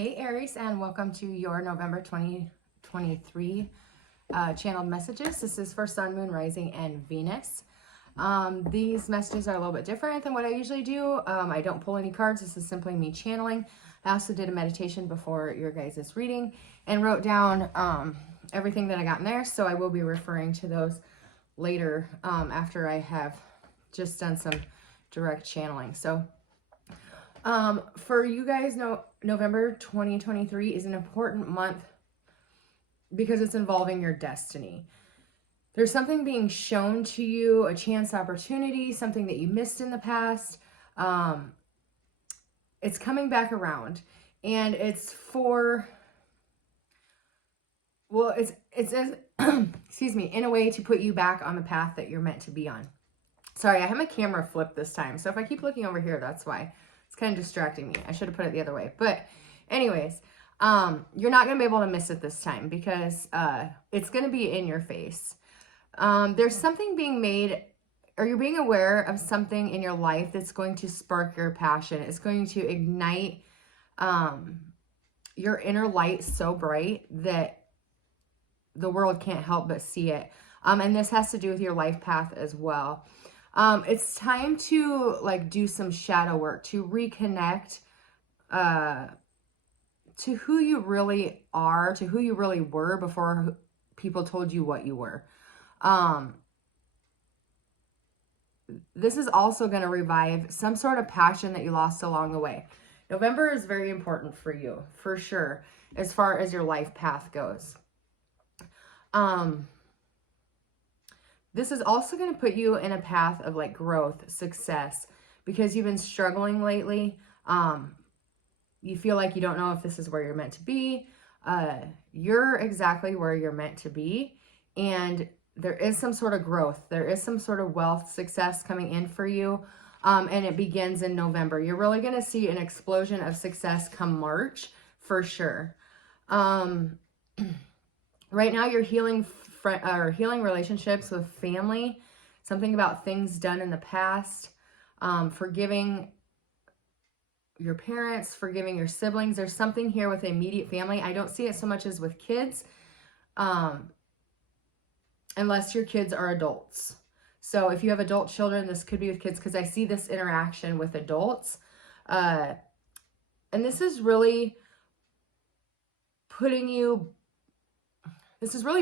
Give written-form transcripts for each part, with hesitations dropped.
Hey Aries, and welcome to your November 2023 channeled messages. This is for Sun, Moon, Rising, and Venus. These messages are a little bit different than what I usually do. I don't pull any cards. This is simply me channeling. I also did a meditation before your guys' reading and wrote down everything that I got in there. So I will be referring to those later after I have just done some direct channeling. So for you guys, November 2023 is an important month because it's involving your destiny. There's something being shown to you, a chance opportunity, something that you missed in the past. It's coming back around, and it's for, well, it's excuse me, in a way to put you back on the path that you're meant to be on. Sorry, I have my camera flipped this time, so if I keep looking over here, that's why. It's kind of distracting me. I should have put it the other way. But anyways, you're not going to be able to miss it this time because it's going to be in your face. There's something being made, or you're being aware of something in your life that's going to spark your passion. It's going to ignite your inner light so bright that the world can't help but see it. And this has to do with your life path as well. It's time to do some shadow work, to reconnect to who you really are, to who you really were before people told you what you were. This is also going to revive some sort of passion that you lost along the way. November is very important for you, for sure, as far as your life path goes. This is also going to put you in a path of growth, success, because you've been struggling lately. You feel like you don't know if this is where you're meant to be. You're exactly where you're meant to be. And there is some sort of growth. There is some sort of wealth, success coming in for you. And it begins in November. You're really going to see an explosion of success come March for sure. Right now you're healing relationships with family, something about things done in the past, forgiving your parents, forgiving your siblings. There's something here with immediate family. I don't see it so much as with kids, unless your kids are adults. So if you have adult children, this could be with kids, because I see this interaction with adults. And this is really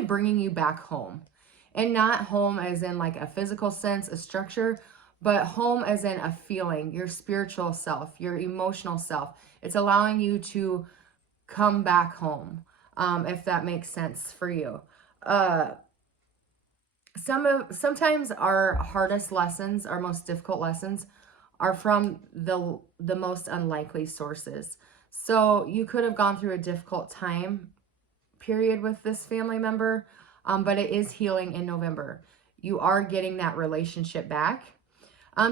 bringing you back home, and not home as in a physical sense, a structure, but home as in a feeling, your spiritual self, your emotional self. It's allowing you to come back home, if that makes sense for you. Sometimes our hardest lessons, our most difficult lessons, are from the most unlikely sources. So you could have gone through a difficult time period with this family member, but it is healing in November. You are getting that relationship back.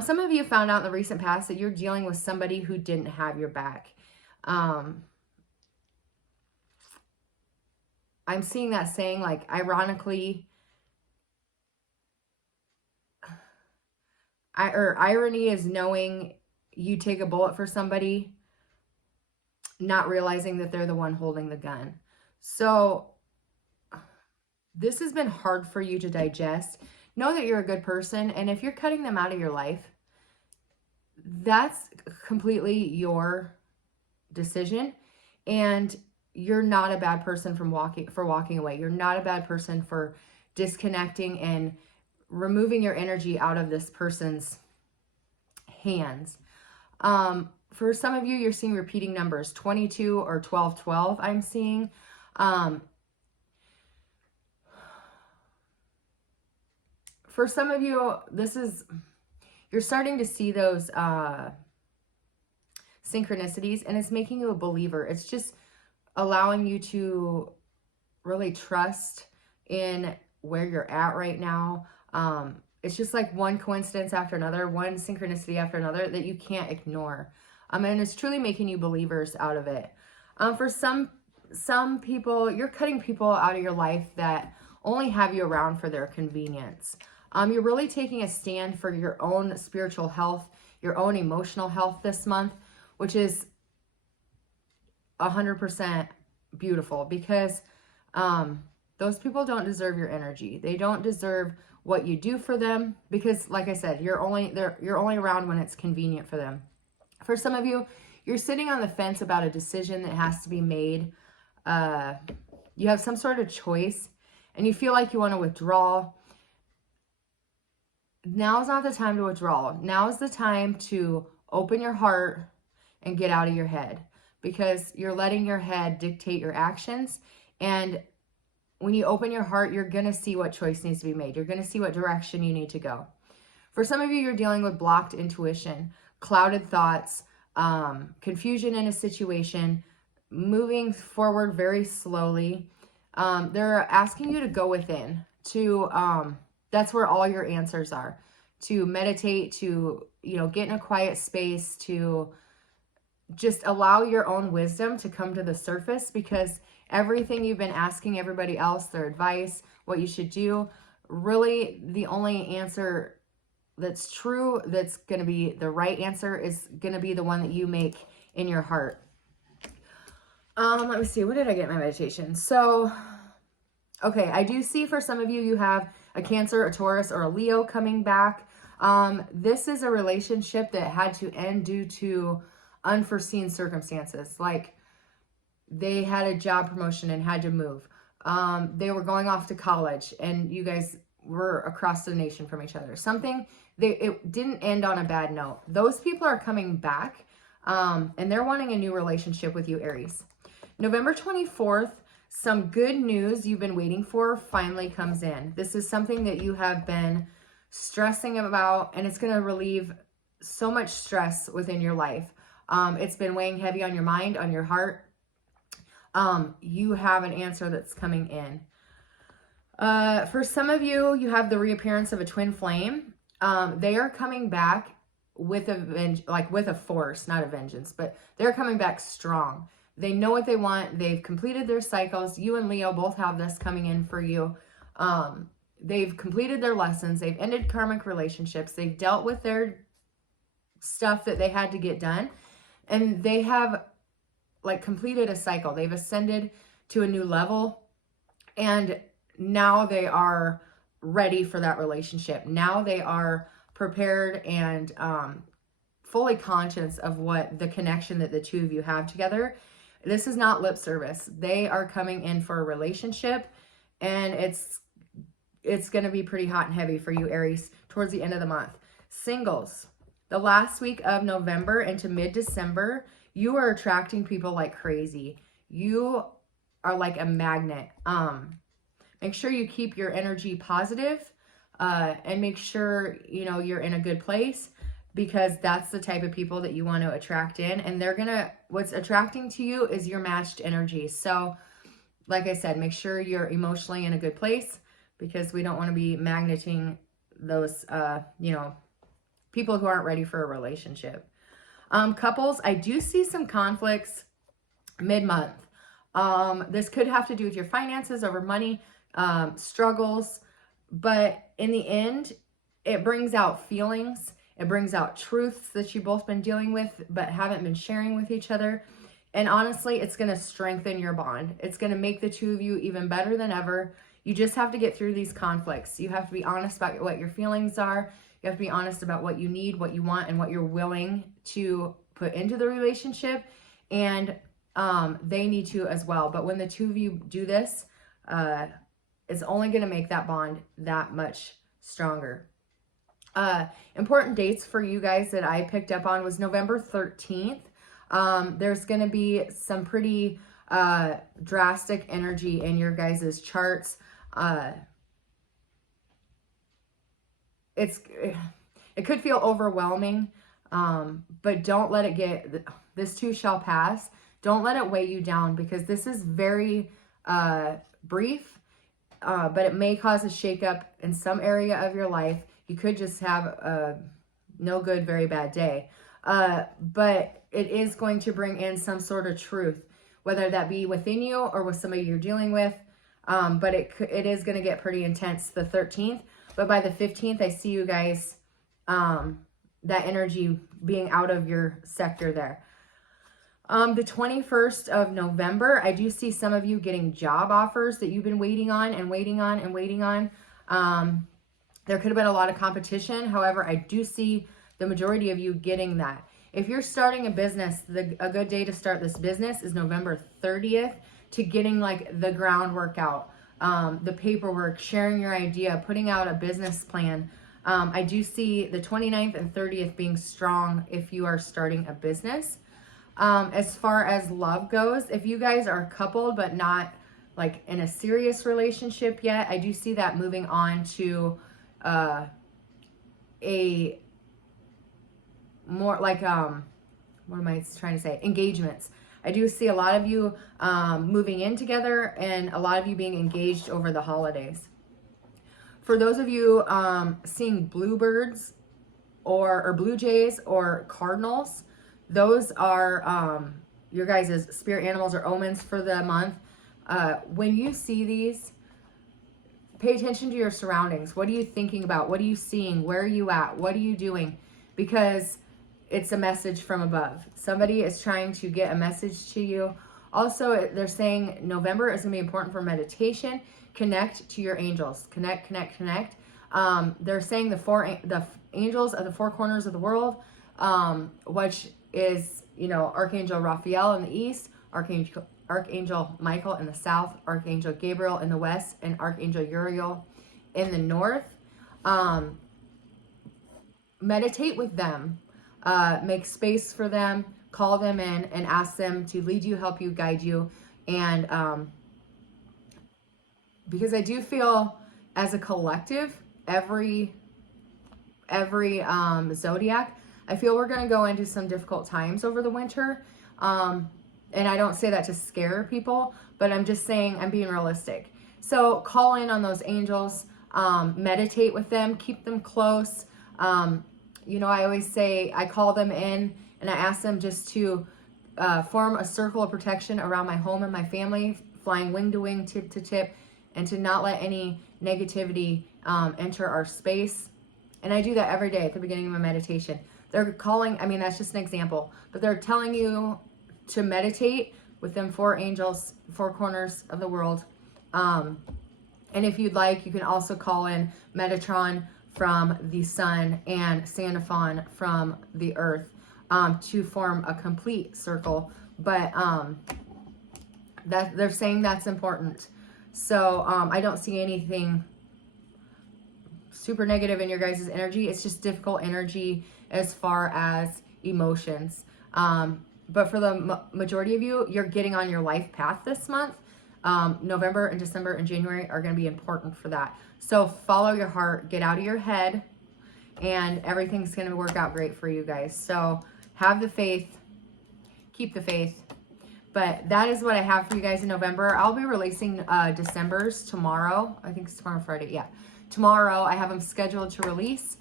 Some of you found out in the recent past that you're dealing with somebody who didn't have your back. I'm seeing that saying, ironically, irony is knowing you take a bullet for somebody, not realizing that they're the one holding the gun. So this has been hard for you to digest. Know that you're a good person, and if you're cutting them out of your life, that's completely your decision, and you're not a bad person for walking away. You're not a bad person for disconnecting and removing your energy out of this person's hands. For some of you, you're seeing repeating numbers, 22 or 1212, I'm seeing. For some of you, you're starting to see those synchronicities, and it's making you a believer. It's just allowing you to really trust in where you're at right now. It's just like one coincidence after another, one synchronicity after another that you can't ignore. And it's truly making you believers out of it. For some people, you're cutting people out of your life that only have you around for their convenience. You're really taking a stand for your own spiritual health, your own emotional health this month, which is 100% beautiful, because those people don't deserve your energy. They don't deserve what you do for them, because like I said, you're only around when it's convenient for them. For some of you, you're sitting on the fence about a decision that has to be made. You have some sort of choice and you feel like you want to withdraw. Now's not the time to withdraw. Now is the time to open your heart and get out of your head, because you're letting your head dictate your actions. And when you open your heart, you're going to see what choice needs to be made. You're going to see what direction you need to go. For some of you, you're dealing with blocked intuition, clouded thoughts, confusion in a situation, moving forward very slowly. They're asking you to go within, to that's where all your answers are, to meditate, to get in a quiet space, to just allow your own wisdom to come to the surface, because everything you've been asking everybody else, their advice, what you should do, really the only answer that's true, that's going to be the right answer, is going to be the one that you make in your heart. Let me see, what did I get in my meditation? So, okay, I do see for some of you, you have a Cancer, a Taurus, or a Leo coming back. This is a relationship that had to end due to unforeseen circumstances. Like they had a job promotion and had to move. They were going off to college and you guys were across the nation from each other. It didn't end on a bad note. Those people are coming back, and they're wanting a new relationship with you, Aries. November 24th, some good news you've been waiting for finally comes in. This is something that you have been stressing about, and it's going to relieve so much stress within your life. It's been weighing heavy on your mind, on your heart. You have an answer that's coming in. For some of you, you have the reappearance of a twin flame. They are coming back with with a force, not a vengeance, but they're coming back strong. They know what they want. They've completed their cycles. You and Leo both have this coming in for you. They've completed their lessons. They've ended karmic relationships. They've dealt with their stuff that they had to get done. And they have completed a cycle. They've ascended to a new level. And now they are ready for that relationship. Now they are prepared and fully conscious of what the connection that the two of you have together. This is not lip service. They are coming in for a relationship, and it's going to be pretty hot and heavy for you, Aries, towards the end of the month. Singles, the last week of November into mid-December, you are attracting people like crazy. You are like a magnet. Make sure you keep your energy positive, and make sure, you're in a good place, because that's the type of people that you want to attract in. And what's attracting to you is your matched energy. So like I said, make sure you're emotionally in a good place, because we don't want to be magneting those, people who aren't ready for a relationship. Couples, I do see some conflicts mid-month. This could have to do with your finances, over money, struggles, but in the end, it brings out feelings. It brings out truths that you've both been dealing with, but haven't been sharing with each other. And honestly, it's going to strengthen your bond. It's going to make the two of you even better than ever. You just have to get through these conflicts. You have to be honest about what your feelings are. You have to be honest about what you need, what you want, and what you're willing to put into the relationship. And they need to as well. But when the two of you do this, it's only going to make that bond that much stronger. Important dates for you guys that I picked up on was November 13th. There's going to be some pretty drastic energy in your guys' charts. It could feel overwhelming, but don't let it this too shall pass. Don't let it weigh you down, because this is very brief, but it may cause a shakeup in some area of your life. You could just have a no good, very bad day. But it is going to bring in some sort of truth, whether that be within you or with somebody you're dealing with. But it is going to get pretty intense the 13th. But by the 15th, I see you guys, that energy being out of your sector there. The 21st of November, I do see some of you getting job offers that you've been waiting on and waiting on and waiting on. There could have been a lot of competition. However, I do see the majority of you getting that. If you're starting a business, a good day to start this business is November 30th, to getting like the groundwork out, the paperwork, sharing your idea, putting out a business plan. I do see the 29th and 30th being strong if you are starting a business. As far as love goes, if you guys are coupled but not like in a serious relationship yet, I do see that moving on to a more like what am I trying to say? Engagements. I do see a lot of you moving in together, and a lot of you being engaged over the holidays. For those of you seeing bluebirds or blue jays or cardinals, those are your guys' spirit animals or omens for the month. When you see these, pay attention to your surroundings. What are you thinking about? What are you seeing? Where are you at? What are you doing? Because it's a message from above. Somebody is trying to get a message to you. Also, they're saying November is going to be important for meditation. Connect to your angels. Connect, connect, connect. They're saying the angels of the four corners of the world, which is, Archangel Raphael in the east, Archangel Michael in the south, Archangel Gabriel in the west, and Archangel Uriel in the north. Meditate with them. Make space for them. Call them in and ask them to lead you, help you, guide you. And because I do feel as a collective, every zodiac, I feel we're going to go into some difficult times over the winter. And I don't say that to scare people, but I'm just saying I'm being realistic. So call in on those angels, meditate with them, keep them close. I always say I call them in and I ask them just to form a circle of protection around my home and my family, flying wing to wing, tip to tip, and to not let any negativity enter our space. And I do that every day at the beginning of my meditation. They're calling, that's just an example, but they're telling you to meditate with them four angels, four corners of the world. And if you'd like, you can also call in Metatron from the sun and Sandalphon from the earth to form a complete circle. But that they're saying that's important. So I don't see anything super negative in your guys' energy. It's just difficult energy as far as emotions. But for the majority of you, you're getting on your life path this month. November and December and January are going to be important for that. So follow your heart, get out of your head, and everything's going to work out great for you guys. So have the faith, keep the faith. But that is what I have for you guys in November. I'll be releasing December's tomorrow. I think it's tomorrow, Friday. Yeah. Tomorrow I have them scheduled to release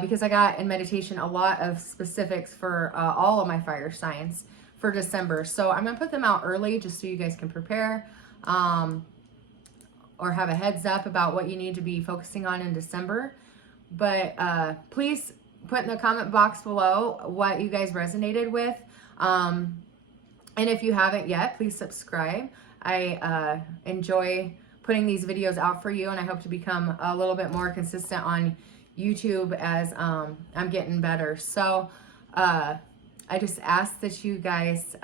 because I got in meditation a lot of specifics for all of my fire signs for December. So I'm going to put them out early just so you guys can prepare or have a heads up about what you need to be focusing on in December. But please put in the comment box below what you guys resonated with. And if you haven't yet, please subscribe. I enjoy putting these videos out for you, and I hope to become a little bit more consistent on YouTube as I'm getting better. So I just ask that you guys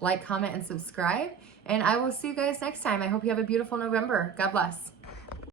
like, comment, and subscribe, and I will see you guys next time. I hope you have a beautiful November. God bless.